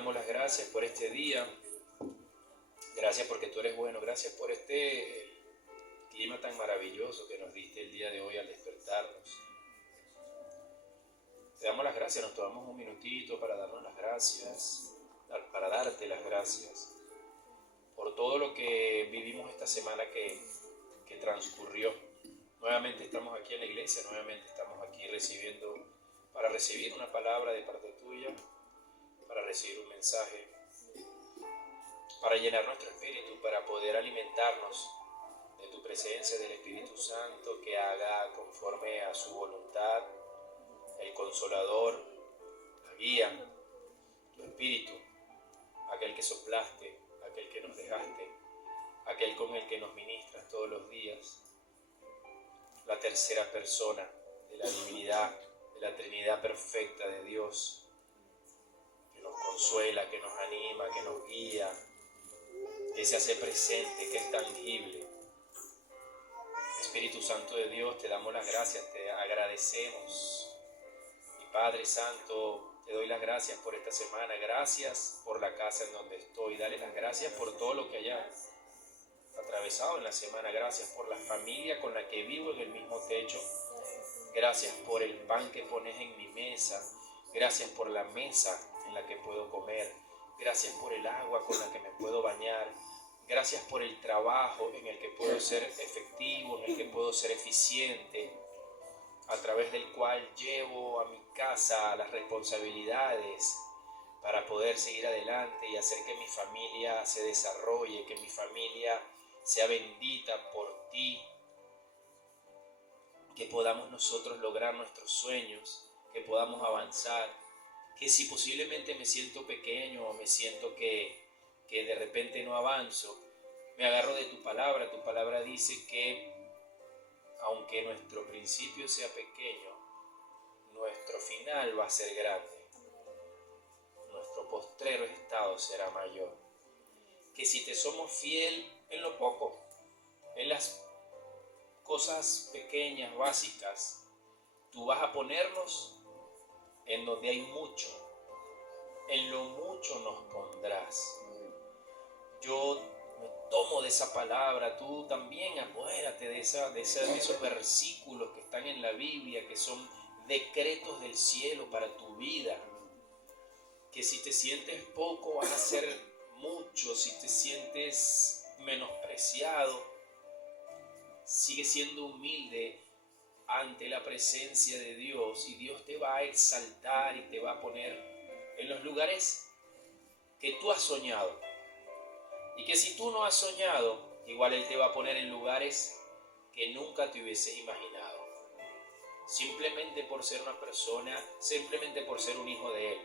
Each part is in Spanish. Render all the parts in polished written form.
damos las gracias por este día. Gracias porque tú eres bueno. Gracias por este clima tan maravilloso que nos diste el día de hoy al despertarnos. Te damos las gracias, nos tomamos un minutito para darnos las gracias, para darte las gracias por todo lo que vivimos esta semana que transcurrió. Nuevamente estamos aquí en la iglesia, nuevamente estamos aquí para recibir una palabra de parte tuya, para recibir un mensaje, para llenar nuestro espíritu, para poder alimentarnos de tu presencia, del Espíritu Santo, que haga conforme a su voluntad, el Consolador, la guía, tu Espíritu, aquel que soplaste, aquel que nos dejaste, aquel con el que nos ministras todos los días, la tercera persona de la divinidad, de la Trinidad perfecta de Dios, que nos consuela, que nos anima, que nos guía, que se hace presente, que es tangible. Espíritu Santo de Dios, te damos las gracias, te agradecemos. Y Padre Santo, te doy las gracias por esta semana, gracias por la casa en donde estoy, dale las gracias por todo lo que hayas atravesado en la semana, gracias por la familia con la que vivo en el mismo techo, gracias por el pan que pones en mi mesa, gracias por la mesa en la que puedo comer, gracias por el agua con la que me puedo bañar, gracias por el trabajo en el que puedo ser efectivo, en el que puedo ser eficiente, a través del cual llevo a mi casa las responsabilidades para poder seguir adelante y hacer que mi familia se desarrolle, que mi familia sea bendita por ti, que podamos nosotros lograr nuestros sueños, que podamos avanzar, que si posiblemente me siento pequeño o me siento que de repente no avanzo, me agarro de tu palabra dice que aunque nuestro principio sea pequeño, nuestro final va a ser grande, nuestro postrero estado será mayor, que si te somos fiel en lo poco, en las cosas pequeñas, básicas, tú vas a ponernos en donde hay mucho, en lo mucho nos pondrás. Yo me tomo de esa palabra, tú también apodérate de esos versículos que están en la Biblia, que son decretos del cielo para tu vida, que si te sientes poco vas a ser mucho, si te sientes menospreciado, sigue siendo humilde ante la presencia de Dios y Dios te va a exaltar y te va a poner en los lugares que tú has soñado. Y que si tú no has soñado, igual Él te va a poner en lugares que nunca te hubieses imaginado. Simplemente por ser una persona, simplemente por ser un hijo de Él.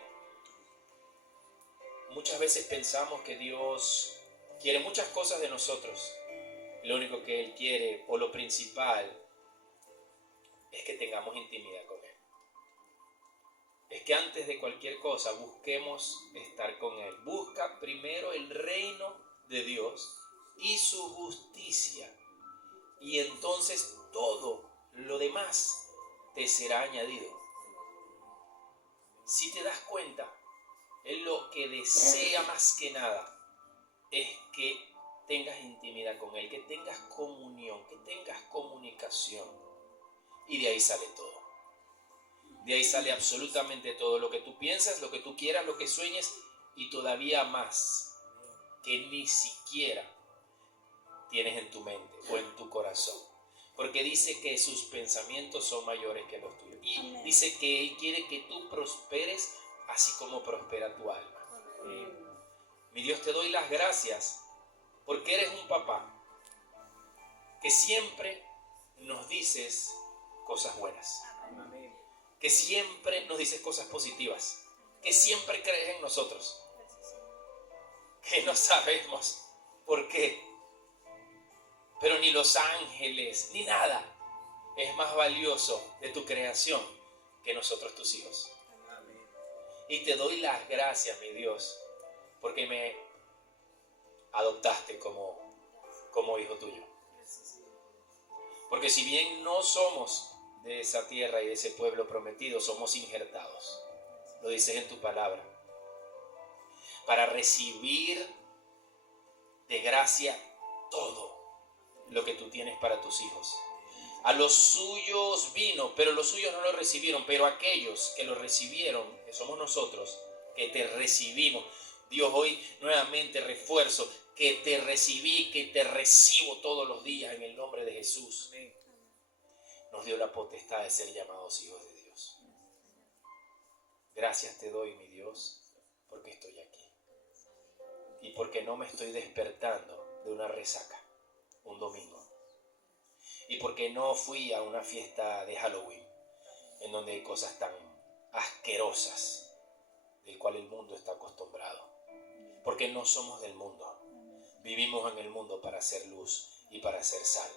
Muchas veces pensamos que Dios quiere muchas cosas de nosotros. Lo único que Él quiere, o lo principal, es que tengamos intimidad con Él. Es que antes de cualquier cosa busquemos estar con Él. Busca primero el reino de Dios y su justicia, y entonces todo lo demás te será añadido. Si te das cuenta, Él lo que desea más que nada es que tengas intimidad con Él, que tengas comunión, que tengas comunicación, y de ahí sale todo. De ahí sale absolutamente todo, lo que tú piensas, lo que tú quieras, lo que sueñes, y todavía más que ni siquiera tienes en tu mente o en tu corazón. Porque dice que sus pensamientos son mayores que los tuyos. Y Amén. Dice que Él quiere que tú prosperes así como prospera tu alma. Mi Dios, te doy las gracias porque eres un papá que siempre nos dices cosas buenas. Amén. Que siempre nos dices cosas positivas. Que siempre crees en nosotros. Que no sabemos por qué, pero ni los ángeles, ni nada es más valioso de tu creación que nosotros tus hijos. Amén. Y te doy las gracias, mi Dios, porque me adoptaste como hijo tuyo. Porque si bien no somos de esa tierra y de ese pueblo prometido, somos injertados. Lo dices en tu palabra. para recibir de gracia todo lo que tú tienes para tus hijos. A los suyos vino, pero los suyos no lo recibieron, pero aquellos que lo recibieron, que somos nosotros, que te recibimos. Dios, hoy nuevamente refuerzo que te recibí, que te recibo todos los días en el nombre de Jesús. Nos dio la potestad de ser llamados hijos de Dios. Gracias te doy, mi Dios, porque estoy aquí. Y porque no me estoy despertando de una resaca un domingo. Y porque no fui a una fiesta de Halloween en donde hay cosas tan asquerosas del cual el mundo está acostumbrado. Porque no somos del mundo. Vivimos en el mundo para hacer luz y para hacer sal.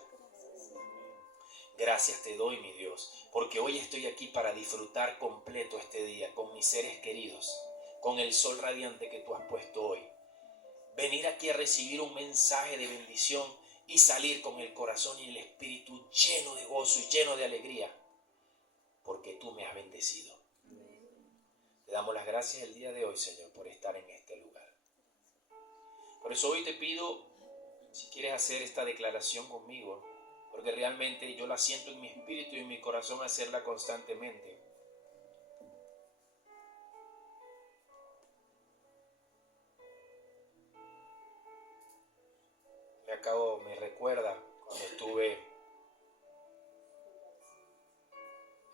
Gracias te doy, mi Dios, porque hoy estoy aquí para disfrutar completo este día con mis seres queridos, con el sol radiante que tú has puesto hoy. Venir aquí a recibir un mensaje de bendición y salir con el corazón y el espíritu lleno de gozo y lleno de alegría, porque tú me has bendecido. Te damos las gracias el día de hoy, Señor, por estar en este lugar. Por eso hoy te pido, si quieres hacer esta declaración conmigo, porque realmente yo la siento en mi espíritu y en mi corazón hacerla constantemente. Me recuerda cuando estuve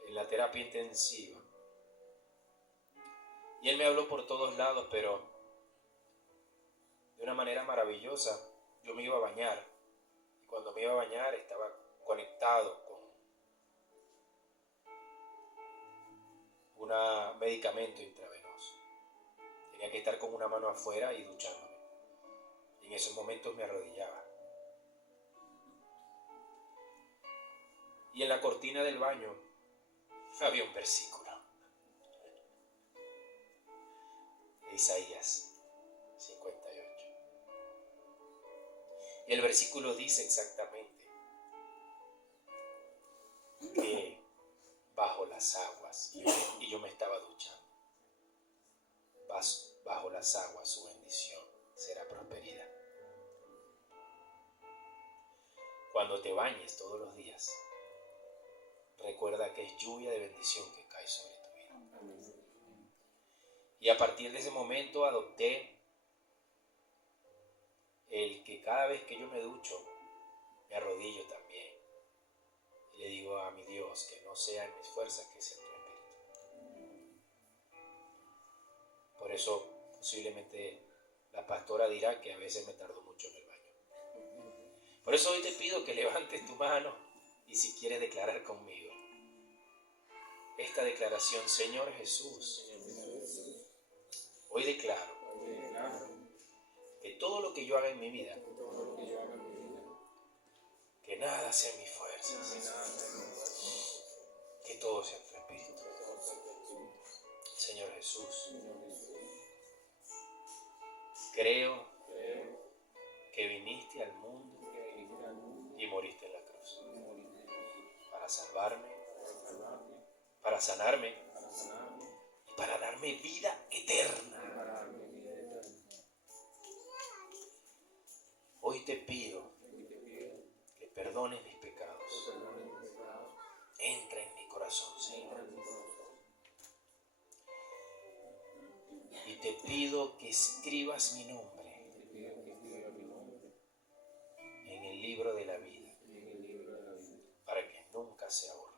en la terapia intensiva. Y él me habló por todos lados, pero de una manera maravillosa. Yo me iba a bañar. Y cuando me iba a bañar estaba conectado con un medicamento intravenoso. Tenía que estar con una mano afuera y duchándome. Y en esos momentos me arrodillaba. Y en la cortina del baño había un versículo. Isaías 58. Y el versículo dice exactamente que bajo las aguas, y yo me estaba duchando, bajo las aguas su bendición será prosperidad. Cuando te bañes todos los días, recuerda que es lluvia de bendición que cae sobre tu vida. Y a partir de ese momento adopté el que cada vez que yo me ducho, me arrodillo también. Y le digo a mi Dios que no sea en mis fuerzas, que sea en tu espíritu. Por eso posiblemente la pastora dirá que a veces me tardo mucho en el baño. Por eso hoy te pido que levantes tu mano y si quieres declarar conmigo esta declaración: Señor Jesús, hoy declaro que todo lo que yo haga en mi vida, que nada sea en mis fuerzas, que todo sea en tu espíritu. Señor Jesús, creo que viniste al mundo y moriste en la cruz para salvarme, para sanarme y para darme vida eterna. Hoy te pido que perdones mis pecados. Entra en mi corazón, Señor. Y te pido que escribas mi nombre en el libro de la vida para que nunca sea borrado.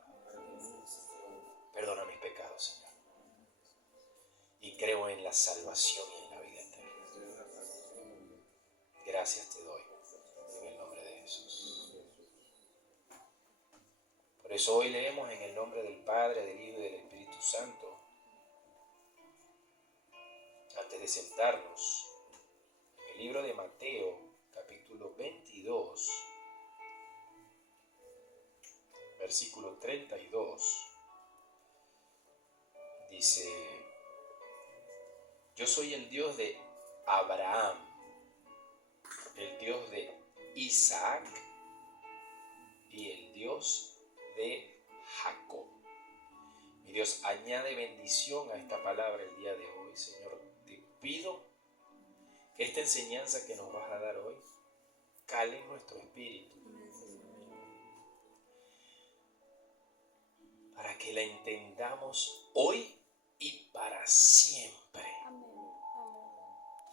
Perdona mis pecados, Señor. Y creo en la salvación y en la vida eterna. Gracias te doy en el nombre de Jesús. Por eso hoy leemos en el nombre del Padre, del Hijo y del Espíritu Santo. Antes de sentarnos, en el libro de Mateo, capítulo 22, versículo 32, dice: yo soy el Dios de Abraham, el Dios de Isaac y el Dios de Jacob. Mi Dios, añade bendición a esta palabra el día de hoy, Señor. Te pido que esta enseñanza que nos vas a dar hoy cale en nuestro espíritu, para que la entendamos hoy y para siempre.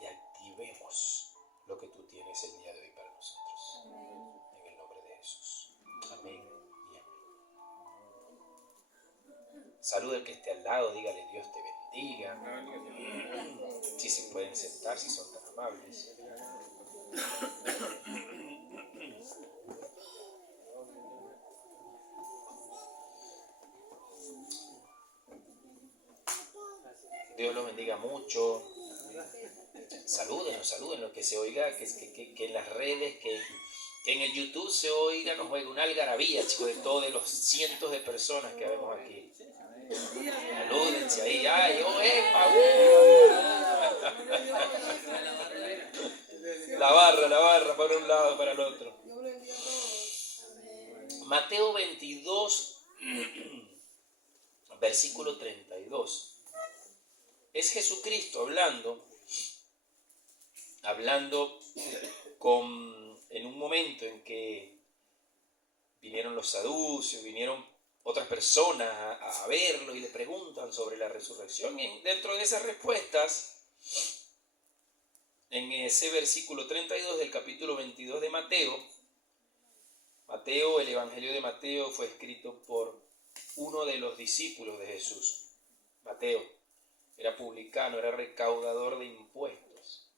Y activemos lo que tú tienes el día de hoy para nosotros. En el nombre de Jesús. Amén y amén. Saluda al que esté al lado, dígale Dios te bendiga. Si se pueden sentar, si son tan amables. Dios los bendiga mucho. Salúdenos, que se oiga, que en las redes, que en el YouTube se oiga, nos oiga una algarabía, chicos, de todos los cientos de personas que vemos aquí. Salúdense ahí, ¡ay, oh, epa! La barra, para un lado, para el otro. Mateo 22, versículo 32. Es Jesucristo hablando en un momento en que vinieron los saduceos, vinieron otras personas a verlo y le preguntan sobre la resurrección. Y dentro de esas respuestas, en ese versículo 32 del capítulo 22 de Mateo, el Evangelio de Mateo fue escrito por uno de los discípulos de Jesús. Mateo era publicano, era recaudador de impuestos.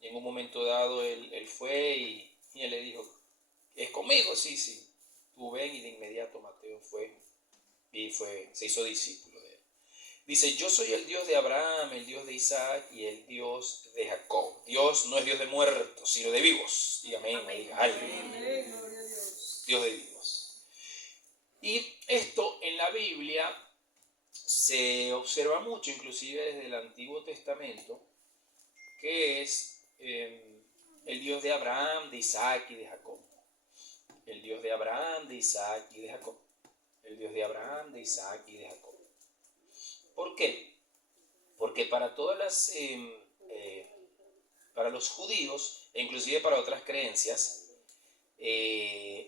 Y en un momento dado él fue y él le dijo, ¿es conmigo? Sí. Tú ven, y de inmediato Mateo fue y se hizo discípulo de él. Dice, yo soy el Dios de Abraham, el Dios de Isaac y el Dios de Jacob. Dios no es Dios de muertos, sino de vivos. Dígame, diga alguien. Dios de vivos. Y esto en la Biblia se observa mucho, inclusive desde el Antiguo Testamento, que es el Dios de Abraham, de Isaac y de Jacob. El Dios de Abraham, de Isaac y de Jacob. El Dios de Abraham, de Isaac y de Jacob. ¿Por qué? Porque para para los judíos, e inclusive para otras creencias,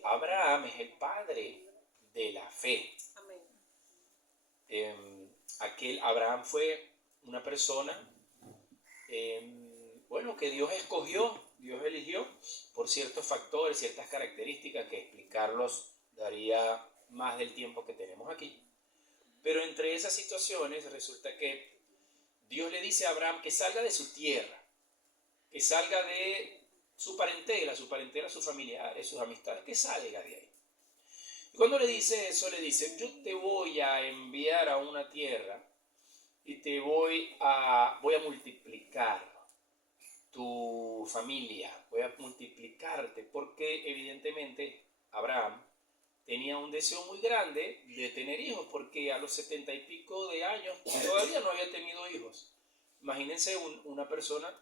Abraham es el padre de la fe. Abraham fue una persona, que Dios escogió, Dios eligió por ciertos factores, ciertas características que explicarlos daría más del tiempo que tenemos aquí. Pero entre esas situaciones resulta que Dios le dice a Abraham que salga de su tierra, que salga de su parentela, sus familiares, sus amistades, que salga de ahí. Y cuando le dice eso, le dice, yo te voy a enviar a una tierra y te voy a multiplicar tu familia, voy a multiplicarte, porque evidentemente Abraham tenía un deseo muy grande de tener hijos, porque a los 70 y pico de años todavía no había tenido hijos. Imagínense una persona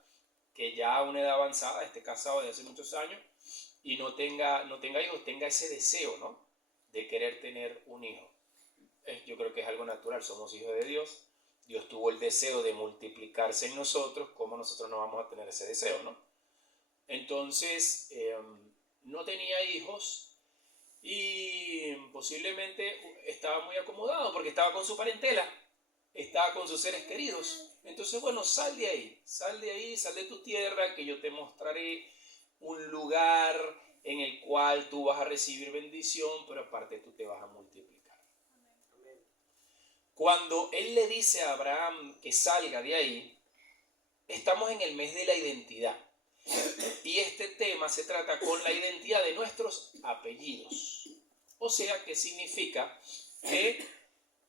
que ya a una edad avanzada esté casado desde hace muchos años y no tenga hijos, tenga ese deseo, ¿no?, de querer tener un hijo. Yo creo que es algo natural, somos hijos de Dios. Dios tuvo el deseo de multiplicarse en nosotros, ¿cómo nosotros no vamos a tener ese deseo, no? Entonces, no tenía hijos y posiblemente estaba muy acomodado porque estaba con su parentela, estaba con sus seres queridos. Entonces, bueno, sal de ahí, sal de tu tierra, que yo te mostraré un lugar en el cual tú vas a recibir bendición, pero aparte tú te vas a multiplicar. Cuando él le dice a Abraham que salga de ahí, estamos en el mes de la identidad. Y este tema se trata con la identidad de nuestros apellidos. O sea, que significa que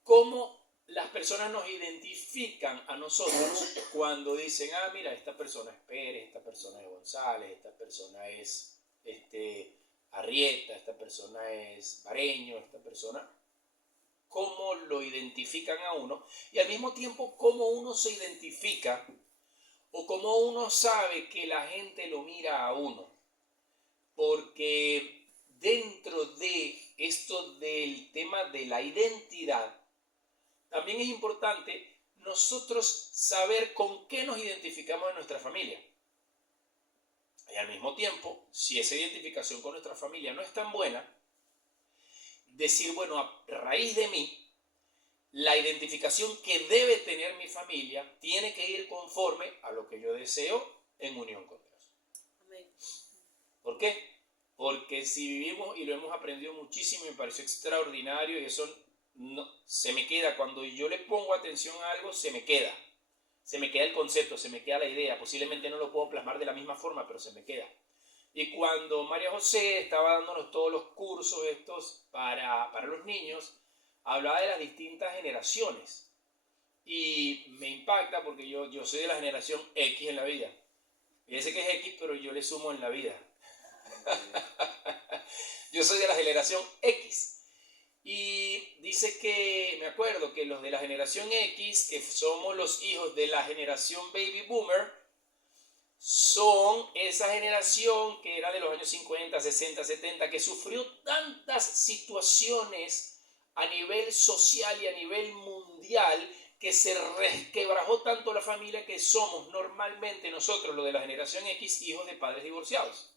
cómo las personas nos identifican a nosotros cuando dicen, mira, esta persona es Pérez, esta persona es González, esta persona es Arrieta, esta persona es Bareño, esta persona, cómo lo identifican a uno, y al mismo tiempo cómo uno se identifica o cómo uno sabe que la gente lo mira a uno. Porque dentro de esto del tema de la identidad, también es importante nosotros saber con qué nos identificamos en nuestra familia. Y al mismo tiempo, si esa identificación con nuestra familia no es tan buena, decir, bueno, a raíz de mí, la identificación que debe tener mi familia tiene que ir conforme a lo que yo deseo en unión con Dios. Amén. ¿Por qué? Porque si vivimos, y lo hemos aprendido muchísimo, me pareció extraordinario, y eso no, se me queda, cuando yo le pongo atención a algo, se me queda el concepto, se me queda la idea, posiblemente no lo puedo plasmar de la misma forma, pero se me queda. Y cuando María José estaba dándonos todos los cursos estos para los niños, hablaba de las distintas generaciones. Y me impacta porque yo soy de la generación X en la vida. Fíjense que es X, pero yo le sumo en la vida. Yo soy de la generación X. Y dice que, me acuerdo que los de la generación X, que somos los hijos de la generación Baby Boomer, son esa generación que era de los años 50, 60, 70, que sufrió tantas situaciones a nivel social y a nivel mundial, que se resquebrajó tanto la familia, que somos normalmente nosotros, los de la generación X, hijos de padres divorciados.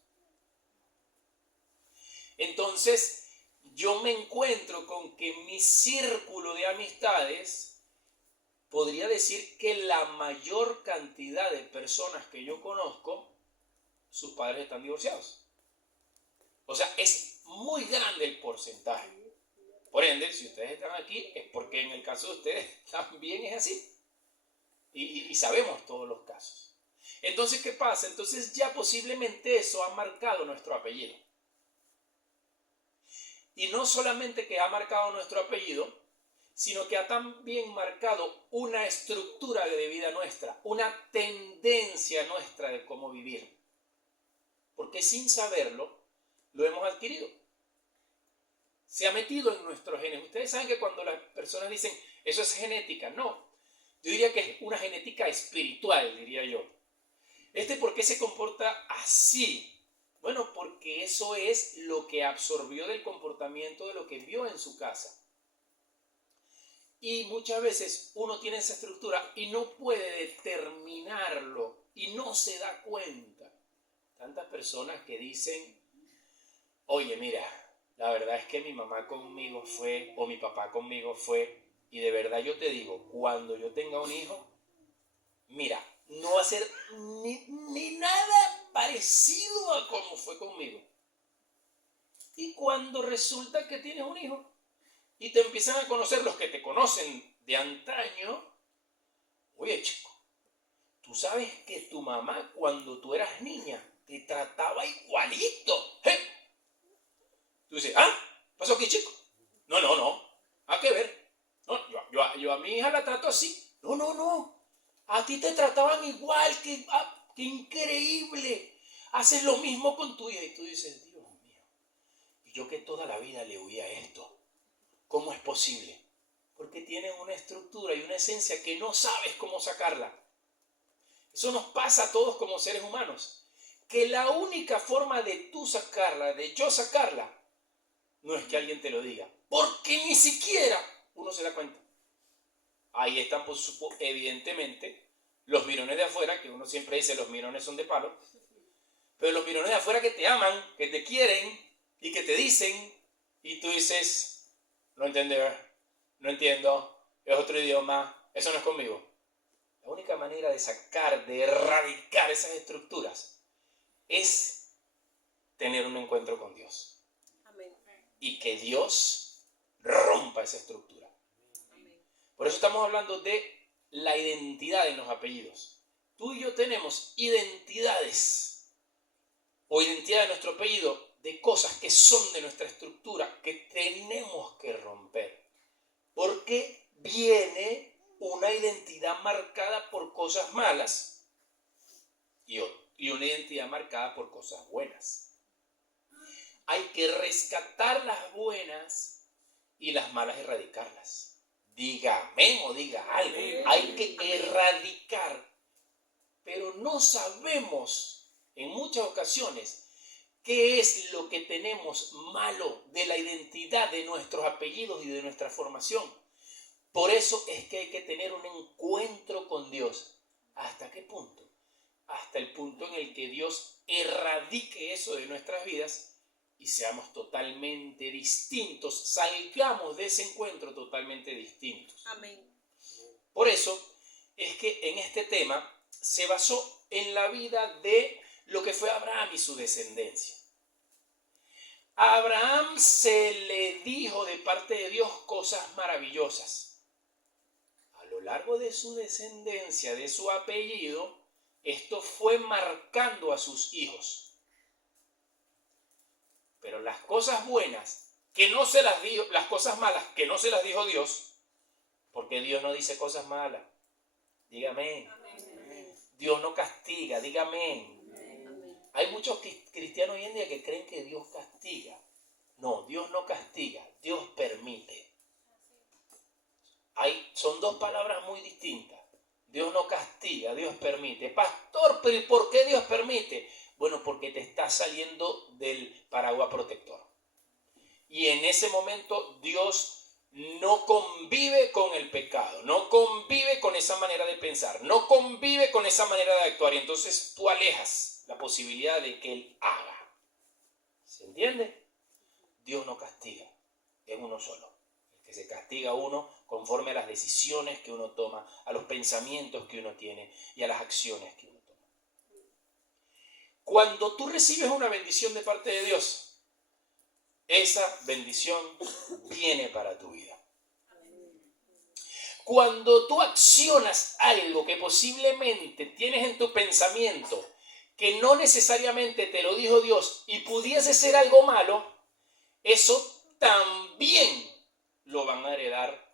Entonces, yo me encuentro con que mi círculo de amistades, podría decir que la mayor cantidad de personas que yo conozco, sus padres están divorciados. O sea, es muy grande el porcentaje. Por ende, si ustedes están aquí, es porque en el caso de ustedes también es así. Y sabemos todos los casos. Entonces, ¿qué pasa? Entonces ya posiblemente eso ha marcado nuestro apellido. Y no solamente que ha marcado nuestro apellido, sino que ha también marcado una estructura de vida nuestra, una tendencia nuestra de cómo vivir. Porque sin saberlo, lo hemos adquirido. Se ha metido en nuestros genes. Ustedes saben que cuando las personas dicen, eso es genética, no. Yo diría que es una genética espiritual, diría yo. ¿Por qué se comporta así? Bueno, porque eso es lo que absorbió del comportamiento de lo que vio en su casa. Y muchas veces uno tiene esa estructura y no puede determinarlo y no se da cuenta. Tantas personas que dicen, oye, mira, la verdad es que mi mamá conmigo fue, o mi papá conmigo fue, y de verdad yo te digo, cuando yo tenga un hijo, mira, no va a ser ni nada parecido a como fue conmigo. Y cuando resulta que tienes un hijo y te empiezan a conocer los que te conocen de antaño, oye chico, tú sabes que tu mamá cuando tú eras niña te trataba igualito. ¿Eh? Tú dices, ¿pasó aquí, chico? No, ¿a qué ver? No, yo a mi hija la trato así. No. A ti te trataban igual, qué increíble. Haces lo mismo con tu hija y tú dices, Dios mío, y yo que toda la vida le huía a esto. ¿Cómo es posible? Porque tienen una estructura y una esencia que no sabes cómo sacarla. Eso nos pasa a todos como seres humanos. Que la única forma de tú sacarla, de yo sacarla, no es que alguien te lo diga. Porque ni siquiera uno se da cuenta. Ahí están, pues, evidentemente, los mirones de afuera, que uno siempre dice los mirones son de palo, pero los mirones de afuera que te aman, que te quieren y que te dicen, y tú dices, no entiendo, es otro idioma, eso no es conmigo. La única manera de sacar, de erradicar esas estructuras es tener un encuentro con Dios. Amén. Y que Dios rompa esa estructura. Por eso estamos hablando de la identidad en los apellidos. Tú y yo tenemos identidades o identidad de nuestro apellido de cosas que son de nuestra estructura que tenemos que romper. Porque viene una identidad marcada por cosas malas y una identidad marcada por cosas buenas. Hay que rescatar las buenas y las malas erradicarlas. Diga amén o diga algo. Hay que erradicar. Pero no sabemos en muchas ocasiones qué es lo que tenemos malo de la identidad de nuestros apellidos y de nuestra formación. Por eso es que hay que tener un encuentro con Dios. ¿Hasta qué punto? hasta el punto en el que Dios erradique eso de nuestras vidas y seamos totalmente distintos, salgamos de ese encuentro totalmente distintos. Amén. Por eso es que en este tema se basó en la vida de lo que fue Abraham y su descendencia. A Abraham se le dijo de parte de Dios cosas maravillosas. A lo largo de su descendencia, de su apellido, esto fue marcando a sus hijos. Pero las cosas buenas que no se las dijo, las cosas malas que no se las dijo Dios, porque Dios no dice cosas malas. Dígame. Dios no castiga, dígame. Hay muchos cristianos hoy en día que creen que Dios castiga. No, Dios no castiga, Dios permite. Son dos palabras muy distintas. Dios no castiga, Dios permite. Pastor, ¿pero por qué Dios permite? Bueno, porque te está saliendo del paraguas protector. Y en ese momento Dios no convive con el pecado, no convive con esa manera de pensar, no convive con esa manera de actuar. Y entonces tú alejas la posibilidad de que Él haga. ¿Se entiende? Dios no castiga, es uno solo. El que se castiga a uno conforme a las decisiones que uno toma, a los pensamientos que uno tiene y a las acciones que uno toma. Cuando tú recibes una bendición de parte de Dios, esa bendición viene para tu vida. Cuando tú accionas algo que posiblemente tienes en tu pensamiento, que no necesariamente te lo dijo Dios y pudiese ser algo malo, eso también lo van a heredar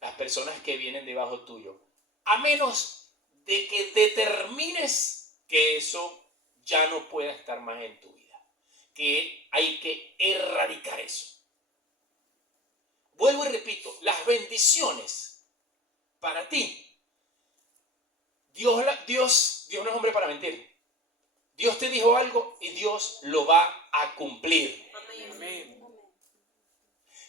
las personas que vienen debajo tuyo. A menos de que determines que eso ya no pueda estar más en tu vida. Que hay que erradicar eso. Vuelvo y repito, las bendiciones para ti. Dios no es hombre para mentir. Dios te dijo algo y Dios lo va a cumplir. Amén.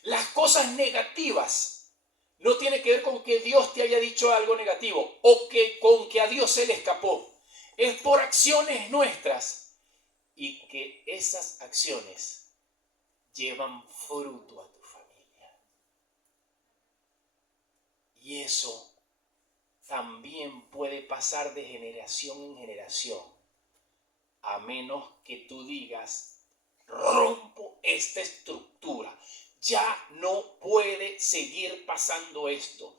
Las cosas negativas no tienen que ver con que Dios te haya dicho algo negativo o con que a Dios se le escapó. Es por acciones nuestras. Y que esas acciones llevan fruto a tu familia. Y eso también puede pasar de generación en generación. A menos que tú digas, rompo esta estructura. Ya no puede seguir pasando esto.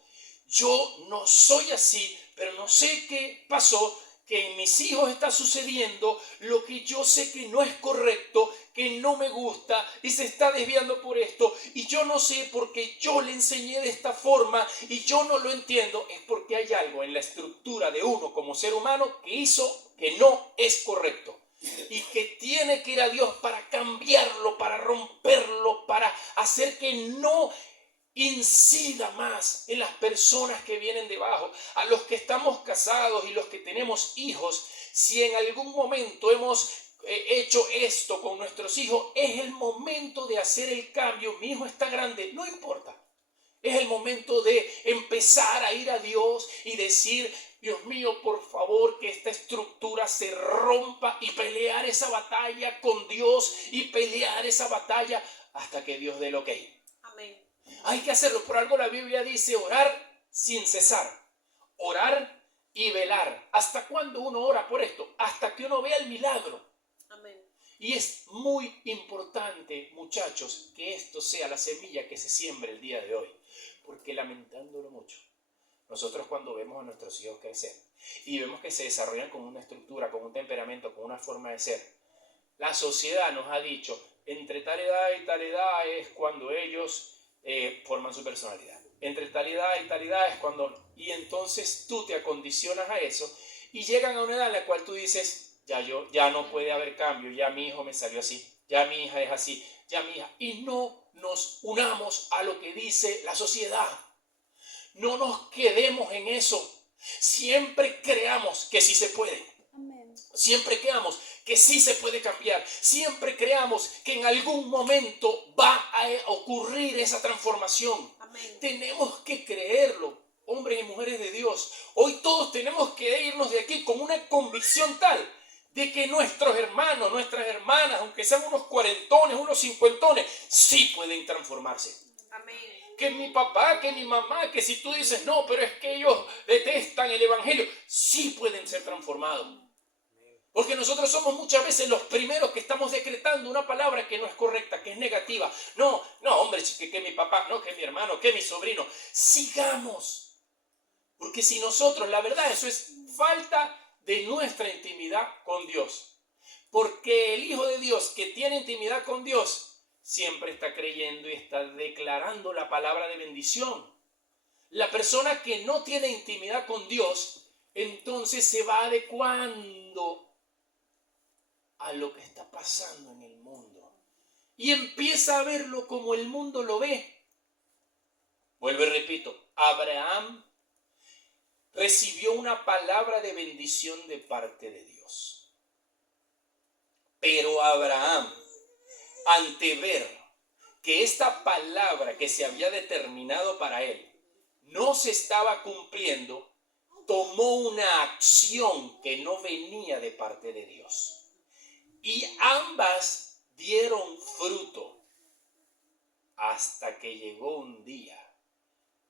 Yo no soy así, pero no sé qué pasó, que en mis hijos está sucediendo lo que yo sé que no es correcto, que no me gusta y se está desviando por esto y yo no sé porque yo le enseñé de esta forma y yo no lo entiendo. Es porque hay algo en la estructura de uno como ser humano que hizo que no es correcto y que tiene que ir a Dios para cambiarlo, para romperlo, para hacer que no incida más en las personas que vienen debajo, a los que estamos casados y los que tenemos hijos. Si en algún momento hemos hecho esto con nuestros hijos, es el momento de hacer el cambio. Mi hijo está grande, no importa. Es el momento de empezar a ir a Dios y decir, Dios mío, por favor, que esta estructura se rompa y pelear esa batalla con Dios y pelear esa batalla hasta que Dios dé el ok. Amén. Hay que hacerlo. Por algo la Biblia dice orar sin cesar. Orar y velar. ¿Hasta cuándo uno ora por esto? Hasta que uno vea el milagro. Amén. Y es muy importante, muchachos, que esto sea la semilla que se siembre el día de hoy. Porque lamentándolo mucho, nosotros cuando vemos a nuestros hijos crecer y vemos que se desarrollan con una estructura, con un temperamento, con una forma de ser, la sociedad nos ha dicho, entre tal edad y tal edad es cuando ellos forman su personalidad. Entre tal edad y tal edad es cuando... Y entonces tú te acondicionas a eso y llegan a una edad en la cual tú dices, ya no puede haber cambio, ya mi hijo me salió así, ya mi hija es así, ya mi hija... Y no nos unamos a lo que dice la sociedad. No nos quedemos en eso. Siempre creamos que sí se puede. Siempre creamos que sí se puede cambiar. Siempre creamos que en algún momento va a ocurrir esa transformación. Amén. Tenemos que creerlo. hombres y mujeres de Dios, hoy todos tenemos que irnos de aquí con una convicción tal de que nuestros hermanos, nuestras hermanas, aunque sean unos cuarentones, unos cincuentones, sí pueden transformarse. Amén. Que mi papá, que mi mamá, que si tú dices, no, pero es que ellos detestan el evangelio, sí pueden ser transformados. Porque nosotros somos muchas veces los primeros que estamos decretando una palabra que no es correcta, que es negativa. No, hombre, que mi papá, no, que mi hermano, que mi sobrino. Sigamos. Porque si nosotros, la verdad, eso es falta de nuestra intimidad con Dios. Porque el Hijo de Dios que tiene intimidad con Dios siempre está creyendo y está declarando la palabra de bendición. La persona que no tiene intimidad con Dios, entonces se va adecuando a lo que está pasando en el mundo y empieza a verlo como el mundo lo ve. Vuelvo y repito, Abraham recibió una palabra de bendición de parte de Dios. Pero Abraham, ante ver que esta palabra que se había determinado para él no se estaba cumpliendo, tomó una acción que no venía de parte de Dios. Y ambas dieron fruto hasta que llegó un día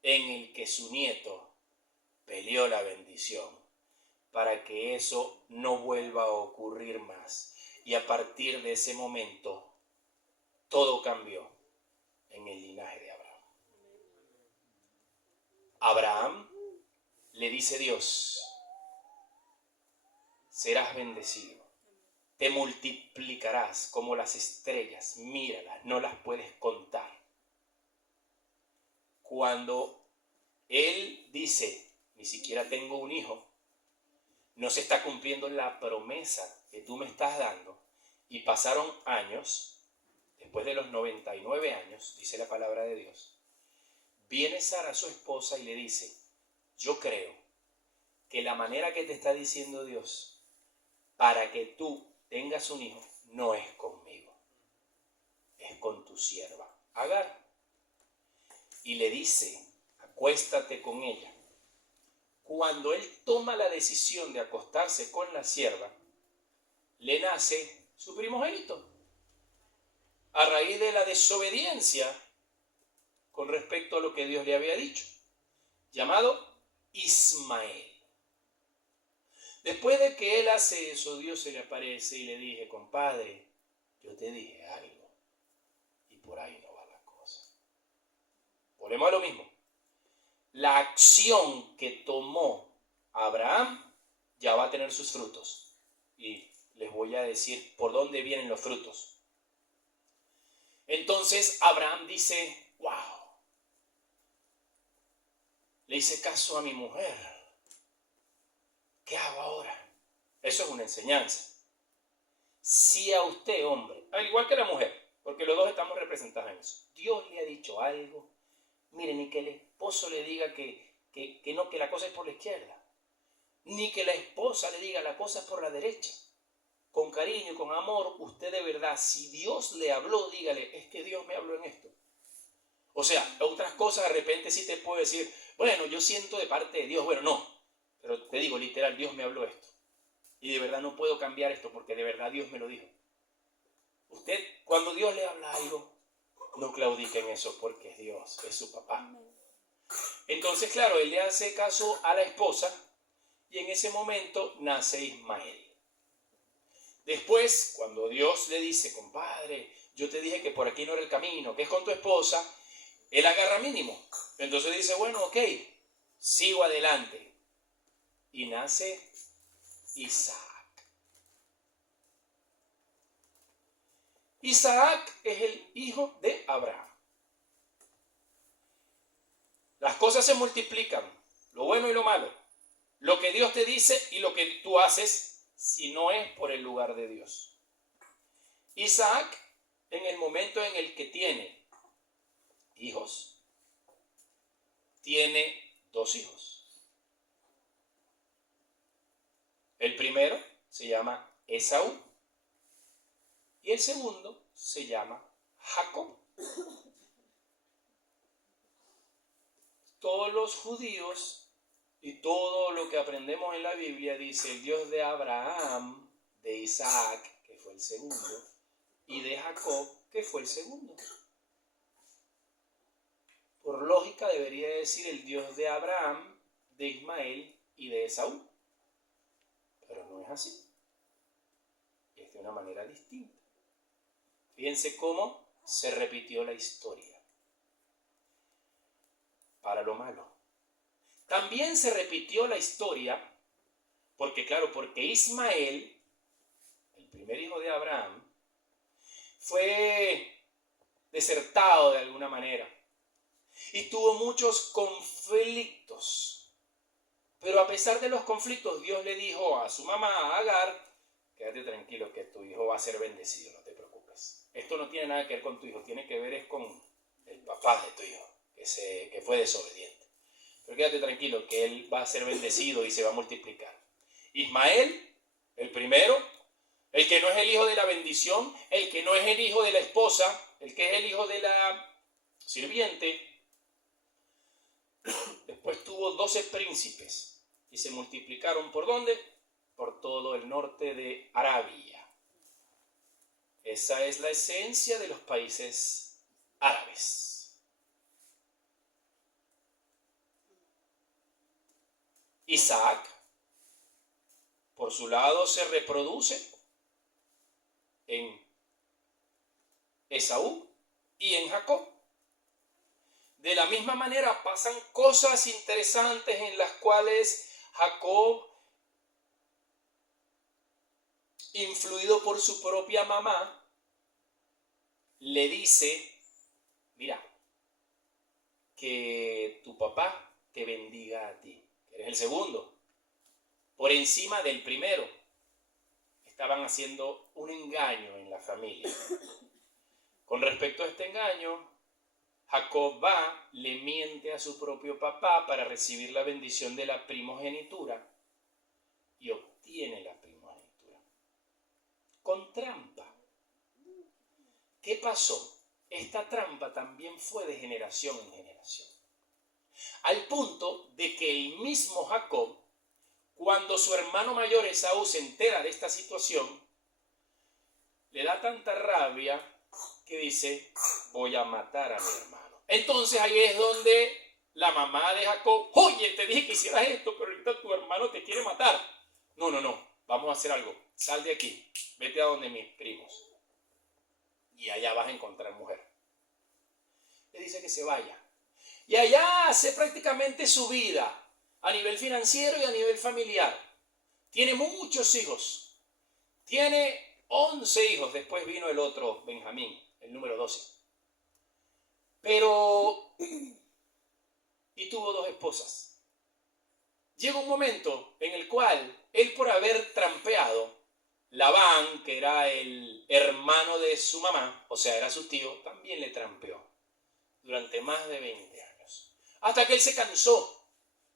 en el que su nieto peleó la bendición para que eso no vuelva a ocurrir más. Y a partir de ese momento, todo cambió en el linaje de Abraham. Abraham le dice Dios, serás bendecido, te multiplicarás como las estrellas, míralas, no las puedes contar. Cuando él dice, ni siquiera tengo un hijo, no se está cumpliendo la promesa que tú me estás dando, y pasaron años, después de los 99 años, dice la palabra de Dios, viene Sara, su esposa, y le dice, yo creo que la manera que te está diciendo Dios para que tú tengas un hijo no es conmigo, es con tu sierva Agar. Y le dice, acuéstate con ella. Cuando él toma la decisión de acostarse con la sierva, le nace su primogénito. A raíz de la desobediencia con respecto a lo que Dios le había dicho, llamado Ismael. Después de que él hace eso, Dios se le aparece y le dije, compadre, yo te dije algo y por ahí no va la cosa. Volvemos a lo mismo. La acción que tomó Abraham ya va a tener sus frutos. Y les voy a decir por dónde vienen los frutos. Entonces Abraham dice, wow, le hice caso a mi mujer. ¿Qué hago ahora? Eso es una enseñanza. Si a usted, hombre, al igual que la mujer, porque los dos estamos representados en eso, Dios le ha dicho algo, miren, ni que el esposo le diga que no, que la cosa es por la izquierda, ni que la esposa le diga la cosa es por la derecha. Con cariño y con amor, usted de verdad, si Dios le habló, dígale, es que Dios me habló en esto. O sea, otras cosas de repente sí te puedo decir, bueno, yo siento de parte de Dios, bueno, no, pero te digo literal, Dios me habló esto. Y de verdad no puedo cambiar esto porque de verdad Dios me lo dijo. Usted, cuando Dios le habla algo, no claudique en eso porque es Dios, es su papá. Entonces, claro, él le hace caso a la esposa y en ese momento nace Ismael. Después, cuando Dios le dice, compadre, yo te dije que por aquí no era el camino, que es con tu esposa, él agarra mínimo. Entonces dice, bueno, ok, sigo adelante. Y nace Isaac. Isaac es el hijo de Abraham. Las cosas se multiplican, lo bueno y lo malo. Lo que Dios te dice y lo que tú haces, si no es por el lugar de Dios. Isaac, en el momento en el que tiene hijos, tiene 2 hijos. El primero se llama Esaú y el segundo se llama Jacob. todos los judíos y todo lo que aprendemos en la Biblia dice el Dios de Abraham, de Isaac, que fue el segundo, y de Jacob, que fue el segundo. Por lógica debería decir el Dios de Abraham, de Ismael y de Esaú. Pero no es así. Es de una manera distinta. Fíjense cómo se repitió la historia. Para lo malo. También se repitió la historia, porque Ismael, el primer hijo de Abraham, fue desertado de alguna manera y tuvo muchos conflictos. Pero a pesar de los conflictos, Dios le dijo a su mamá, a Agar, quédate tranquilo que tu hijo va a ser bendecido, no te preocupes. Esto no tiene nada que ver con tu hijo, tiene que ver es con el papá de tu hijo, que fue desobediente. Pero quédate tranquilo que él va a ser bendecido y se va a multiplicar. Ismael, el primero, el que no es el hijo de la bendición, el que no es el hijo de la esposa, el que es el hijo de la sirviente. Después tuvo 12 príncipes y se multiplicaron ¿por dónde? Por todo el norte de Arabia. Esa es la esencia de los países árabes. Isaac, por su lado, se reproduce en Esaú y en Jacob. De la misma manera pasan cosas interesantes en las cuales Jacob, influido por su propia mamá, le dice, mira, que tu papá te bendiga a ti, que eres el segundo, por encima del primero. Estaban haciendo un engaño en la familia. Con respecto a este engaño, Jacob va, le miente a su propio papá para recibir la bendición de la primogenitura y obtiene la primogenitura. Con trampa. ¿Qué pasó? Esta trampa también fue de generación en generación. Al punto de que el mismo Jacob, cuando su hermano mayor Esaú se entera de esta situación, le da tanta rabia que dice, voy a matar a mi hermano. Entonces ahí es donde la mamá de Jacob, oye, te dije que hicieras esto, pero ahorita tu hermano te quiere matar. No, vamos a hacer algo. Sal de aquí, vete a donde mis primos. Y allá vas a encontrar mujer. Le dice que se vaya. Y allá hace prácticamente su vida, a nivel financiero y a nivel familiar. Tiene muchos hijos. Tiene 11 hijos. Después vino el otro, Benjamín, el número 12. Y tuvo 2 esposas. Llega un momento en el cual él, por haber trampeado, Labán, que era el hermano de su mamá, o sea, era su tío, también le trampeó durante más de 20 años. Hasta que él se cansó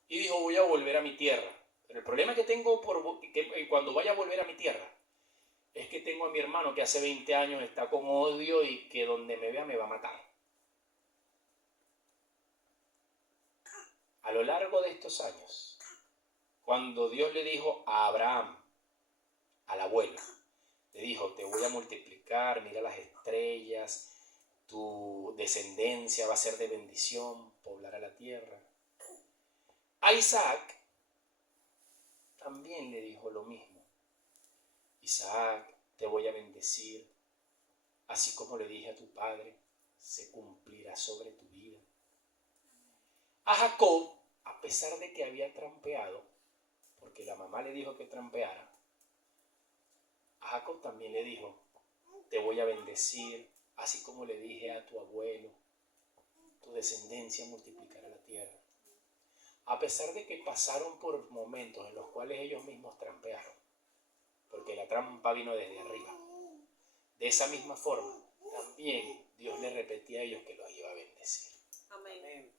y dijo, voy a volver a mi tierra. Pero el problema que tengo cuando vaya a volver a mi tierra es que tengo a mi hermano que hace 20 años está con odio y que donde me vea me va a matar. A lo largo de estos años, cuando Dios le dijo a Abraham, al abuelo, le dijo, te voy a multiplicar, mira las estrellas, tu descendencia va a ser de bendición, poblará la tierra. A Isaac también le dijo lo mismo. Isaac, te voy a bendecir, así como le dije a tu padre, se cumplirá sobre tu vida. A Jacob, a pesar de que había trampeado, porque la mamá le dijo que trampeara, a Jacob también le dijo, te voy a bendecir, así como le dije a tu abuelo, tu descendencia multiplicará la tierra. A pesar de que pasaron por momentos en los cuales ellos mismos trampearon, porque la trampa vino desde arriba. De esa misma forma, también Dios le repetía a ellos que los iba a bendecir. Amén.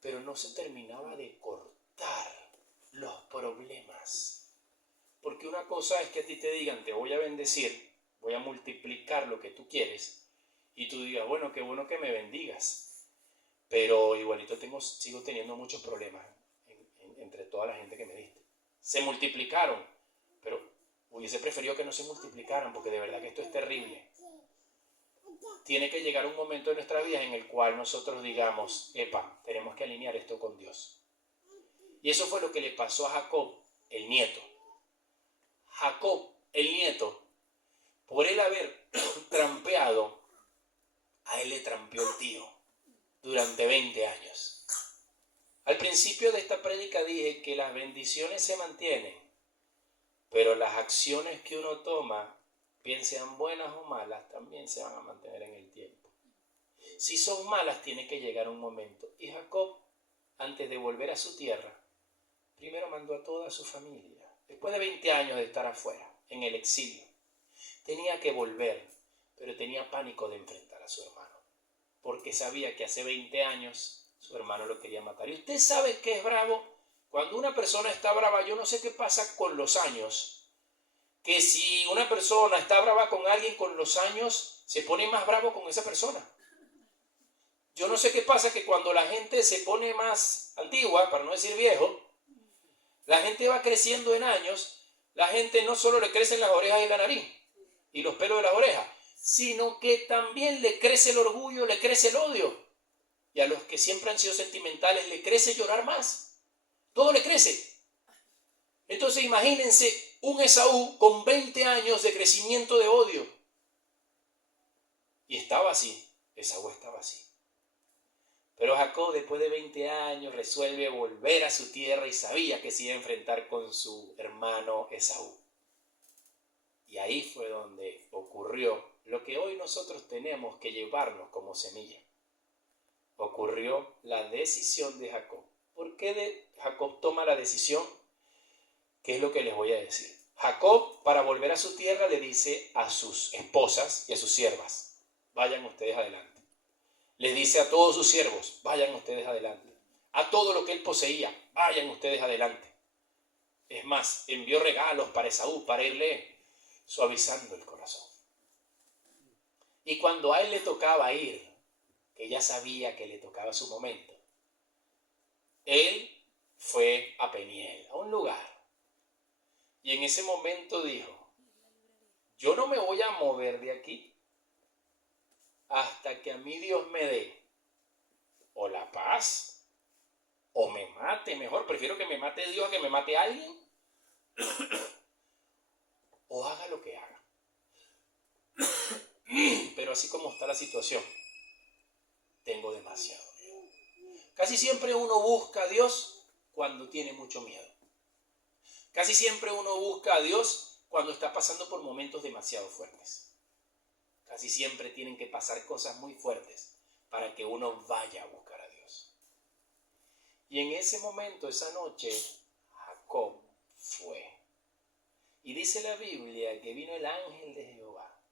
Pero no se terminaba de cortar los problemas. Porque una cosa es que a ti te digan, te voy a bendecir, voy a multiplicar lo que tú quieres, y tú digas, bueno, qué bueno que me bendigas. pero igualito sigo teniendo muchos problemas entre toda la gente que me diste. Se multiplicaron, pero hubiese preferido que no se multiplicaran, porque de verdad que esto es terrible. Tiene que llegar un momento en nuestra vida en el cual nosotros digamos, epa, tenemos que alinear esto con Dios. Y eso fue lo que le pasó a Jacob, el nieto. Jacob, el nieto, por él haber trampeado, a él le trampeó el tío durante 20 años. Al principio de esta prédica dije que las bendiciones se mantienen, pero las acciones que uno toma, bien sean buenas o malas, también se van a mantener en el tiempo. Si son malas, tiene que llegar un momento. Y Jacob, antes de volver a su tierra, primero mandó a toda su familia. Después de 20 años de estar afuera, en el exilio, tenía que volver, pero tenía pánico de enfrentar a su hermano, porque sabía que hace 20 años su hermano lo quería matar. Y usted sabe que es bravo. Cuando una persona está brava, yo no sé qué pasa con los años, que si una persona está brava con alguien con los años, se pone más bravo con esa persona. Yo no sé qué pasa, que cuando la gente se pone más antigua, para no decir viejo, la gente va creciendo en años, la gente no solo le crecen las orejas y la nariz y los pelos de las orejas, sino que también le crece el orgullo, le crece el odio. Y a los que siempre han sido sentimentales le crece llorar más. Todo le crece. Entonces imagínense un Esaú con 20 años de crecimiento de odio. Y estaba así, Esaú estaba así. Pero Jacob, después de 20 años, resuelve volver a su tierra y sabía que se iba a enfrentar con su hermano Esaú. Y ahí fue donde ocurrió lo que hoy nosotros tenemos que llevarnos como semilla. Ocurrió la decisión de Jacob. ¿Por qué Jacob toma la decisión? ¿Qué es lo que les voy a decir? Jacob, para volver a su tierra, le dice a sus esposas y a sus siervas, vayan ustedes adelante. Les dice a todos sus siervos, vayan ustedes adelante. A todo lo que él poseía, vayan ustedes adelante. Es más, envió regalos para Esaú, para irle suavizando el corazón. Y cuando a él le tocaba ir, que ya sabía que le tocaba su momento, él fue a Peniel, a un lugar. Y en ese momento dijo, yo no me voy a mover de aquí hasta que a mí Dios me dé o la paz o me mate. Mejor, prefiero que me mate Dios a que me mate alguien, o haga lo que haga. Pero así como está la situación, tengo demasiado miedo. Casi siempre uno busca a Dios cuando tiene mucho miedo. Casi siempre uno busca a Dios cuando está pasando por momentos demasiado fuertes. Casi siempre tienen que pasar cosas muy fuertes para que uno vaya a buscar a Dios. Y en ese momento, esa noche, Jacob fue. Y dice la Biblia que vino el ángel de Jehová.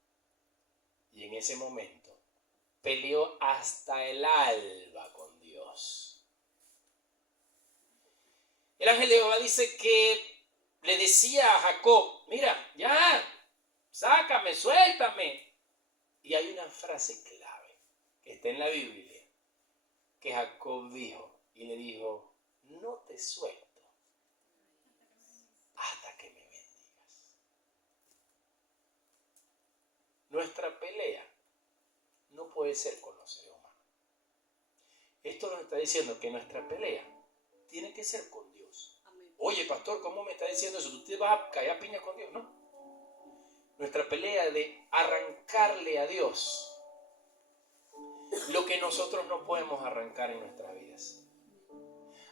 Y en ese momento peleó hasta el alba con Dios. El ángel de Jehová dice que le decía a Jacob, mira, ya, sácame, suéltame. Y hay una frase clave que está en la Biblia, que Jacob dijo, y le dijo, no te suelto hasta que me bendigas. Nuestra pelea no puede ser con los seres humanos. Esto nos está diciendo que nuestra pelea tiene que ser con Dios. Amén. Oye, pastor, ¿cómo me está diciendo eso? ¿Tú te vas a caer a piña con Dios? No. Nuestra pelea de arrancarle a Dios lo que nosotros no podemos arrancar en nuestras vidas.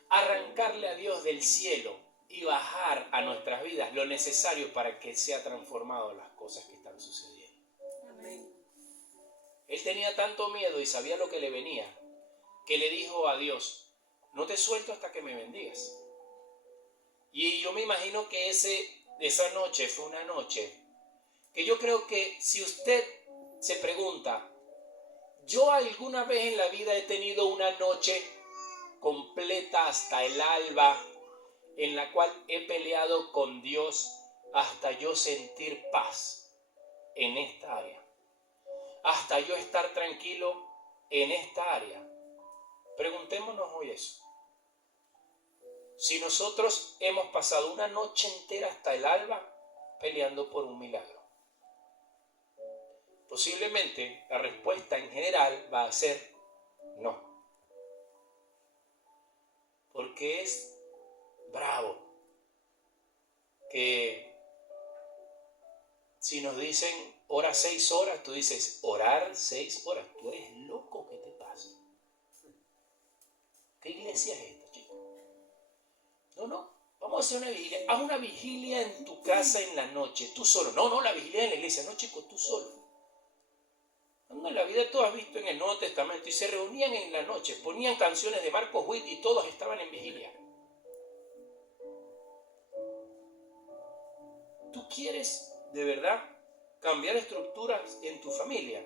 Arrancarle a Dios del cielo y bajar a nuestras vidas lo necesario para que sea transformado las cosas que están sucediendo. Amén. Él tenía tanto miedo y sabía lo que le venía, que le dijo a Dios, no te suelto hasta que me bendigas. Y yo me imagino que esa noche fue una noche que yo creo que si usted se pregunta, ¿yo alguna vez en la vida he tenido una noche completa hasta el alba en la cual he peleado con Dios hasta yo sentir paz en esta área? Hasta yo estar tranquilo en esta área. Preguntémonos hoy eso. Si nosotros hemos pasado una noche entera hasta el alba peleando por un milagro, posiblemente la respuesta en general va a ser no. Porque es bravo que si nos dicen ora 6 horas, tú dices orar 6 horas. Tú eres loco, ¿qué te pasa? ¿Qué iglesia es esta, chicos? No, vamos a hacer una vigilia. Haz una vigilia en tu casa en la noche, tú solo. No, la vigilia en la iglesia, no, chicos, tú solo. No, en la vida tú has visto en el Nuevo Testamento y se reunían en la noche, ponían canciones de Marcos Witt y todos estaban en vigilia. ¿Tú quieres de verdad cambiar estructuras en tu familia?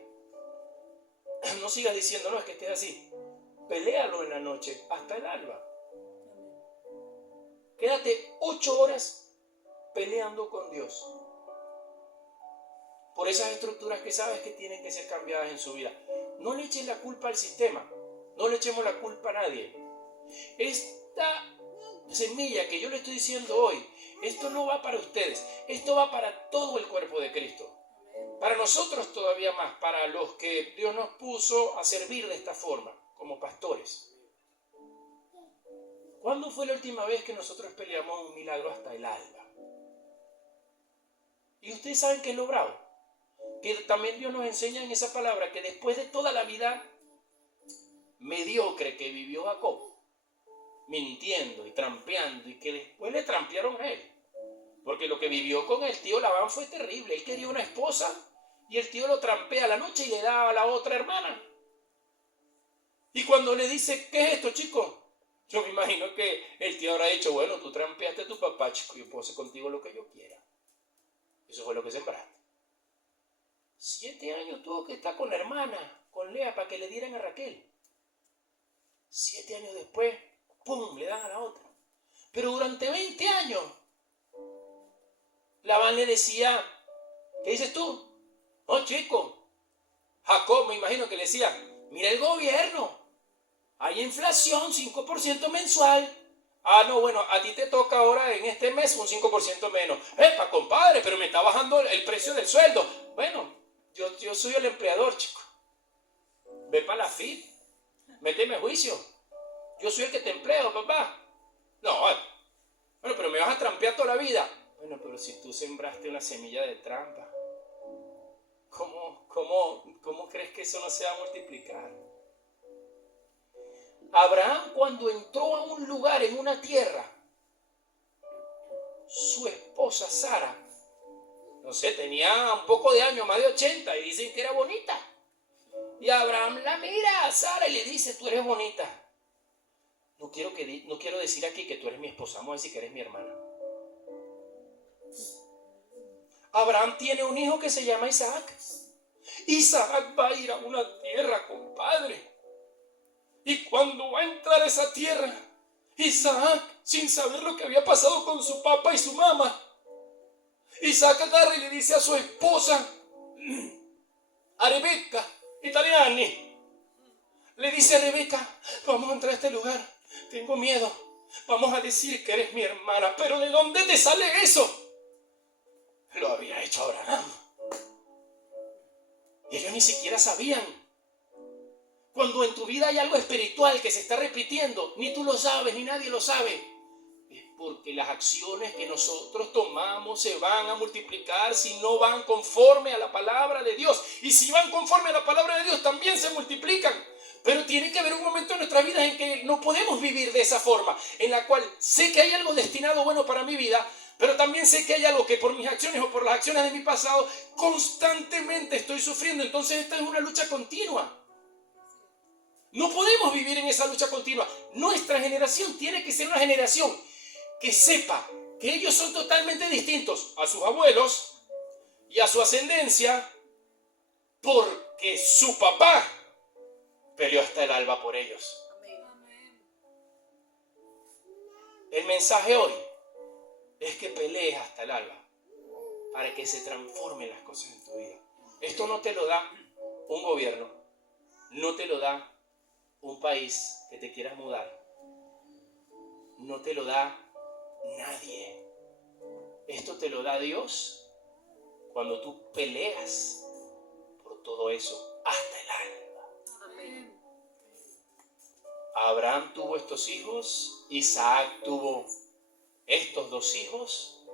No sigas diciendo, no, es que estés así. Peléalo en la noche hasta el alba. Quédate 8 horas peleando con Dios por esas estructuras que sabes que tienen que ser cambiadas en su vida. No le eches la culpa al sistema, no le echemos la culpa a nadie. Esta semilla que yo le estoy diciendo hoy, esto no va para ustedes, esto va para todo el cuerpo de Cristo. Para nosotros todavía más, para los que Dios nos puso a servir de esta forma, como pastores. ¿Cuándo fue la última vez que nosotros peleamos un milagro hasta el alba? Y ustedes saben que es lo bravo, que también Dios nos enseña en esa palabra que después de toda la vida mediocre que vivió Jacob, mintiendo y trampeando, y que después le trampearon a él, porque lo que vivió con el tío Labán fue terrible. Él quería una esposa y el tío lo trampea a la noche y le da a la otra hermana. Y cuando le dice, ¿qué es esto, chico? Yo me imagino que el tío habrá dicho, bueno, tú trampeaste a tu papá, chico, yo puedo hacer contigo lo que yo quiera. Eso fue lo que sembraste. 7 años tuvo que estar con la hermana, con Lea, para que le dieran a Raquel. 7 años después, ¡pum!, le dan a la otra. Pero durante 20 años, Labán le decía, ¿qué dices tú? No, chico. Jacob, me imagino que le decía, mira el gobierno, hay inflación, 5% mensual. Ah, no, bueno, a ti te toca ahora en este mes un 5% menos. ¡Epa, compadre! Pero me está bajando el precio del sueldo. Bueno, yo soy el empleador, chico. Ve para la FIP, méteme a juicio. Yo soy el que te empleo, papá. No, bueno, pero me vas a trampear toda la vida. Bueno, pero si tú sembraste una semilla de trampa, ¿cómo crees que eso no se va a multiplicar? Abraham, cuando entró a un lugar, en una tierra, su esposa Sara, no sé, tenía un poco de años, más de 80, y dicen que era bonita. Y Abraham la mira a Sara y le dice, tú eres bonita. No quiero decir aquí que tú eres mi esposa, vamos a decir que eres mi hermana. Abraham tiene un hijo que se llama Isaac. Isaac va a ir a una tierra, compadre. Y cuando va a entrar a esa tierra, Isaac, sin saber lo que había pasado con su papá y su mamá, Isaac agarra y le dice a su esposa, a Rebeca, italiani, le dice a Rebeca, vamos a entrar a este lugar, tengo miedo, vamos a decir que eres mi hermana, pero ¿de dónde te sale eso? Lo había hecho Abraham. Y ellos ni siquiera sabían. Cuando en tu vida hay algo espiritual que se está repitiendo, ni tú lo sabes, ni nadie lo sabe, es porque las acciones que nosotros tomamos se van a multiplicar si no van conforme a la palabra de Dios. Y si van conforme a la palabra de Dios, también se multiplican. Pero tiene que haber un momento en nuestras vidas en que no podemos vivir de esa forma, en la cual sé que hay algo destinado bueno para mi vida, pero también sé que hay algo que por mis acciones o por las acciones de mi pasado constantemente estoy sufriendo. Entonces esta es una lucha continua. No podemos vivir en esa lucha continua. Nuestra generación tiene que ser una generación que sepa que ellos son totalmente distintos a sus abuelos y a su ascendencia, porque su papá peleó hasta el alba por ellos. El mensaje hoy es que pelees hasta el alba para que se transformen las cosas en tu vida. Esto no te lo da un gobierno, no te lo da un país que te quieras mudar, no te lo da nadie. Esto te lo da Dios cuando tú peleas por todo eso hasta el alma. Amén. Abraham tuvo estos hijos, Isaac tuvo estos 2 hijos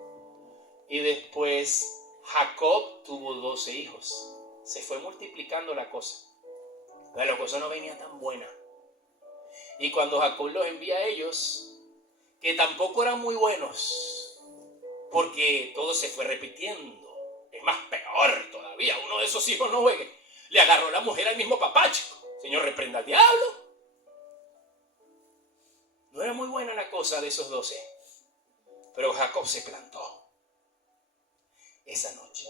y después Jacob tuvo 12 hijos. Se fue multiplicando la cosa, pero la cosa no venía tan buena. Y cuando Jacob los envía a ellos, que tampoco eran muy buenos, porque todo se fue repitiendo. Es más, peor todavía, uno de esos hijos no juegue. Le agarró la mujer al mismo papá, chico. Señor, reprenda al diablo. No era muy buena la cosa de esos 12. Pero Jacob se plantó esa noche.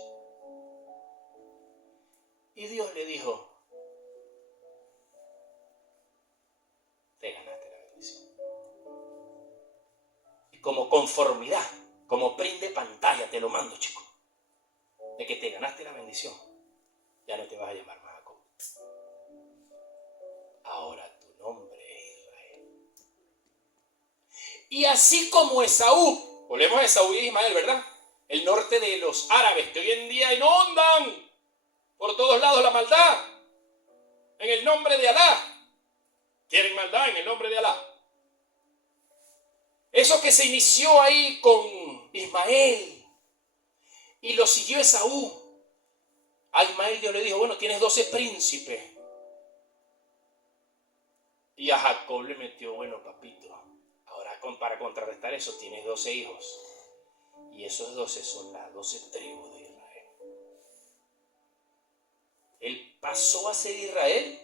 Y Dios le dijo, te ganaste la bendición. Y como conformidad, como print de pantalla, te lo mando, chico, de que te ganaste la bendición, ya no te vas a llamar más Jacob. Ahora tu nombre es Israel. Y así como Esaú, volvemos a Esaú y Ismael, ¿verdad? El norte de los árabes que hoy en día inundan por todos lados la maldad en el nombre de Alá. Quieren maldad en el nombre de Alá. Eso que se inició ahí con Ismael y lo siguió Esaú. A Ismael Dios le dijo, bueno, tienes 12 príncipes. Y a Jacob le metió, bueno, papito, ahora para contrarrestar eso tienes 12 hijos. Y esos 12 son las 12 tribus de Israel. Él pasó a ser Israel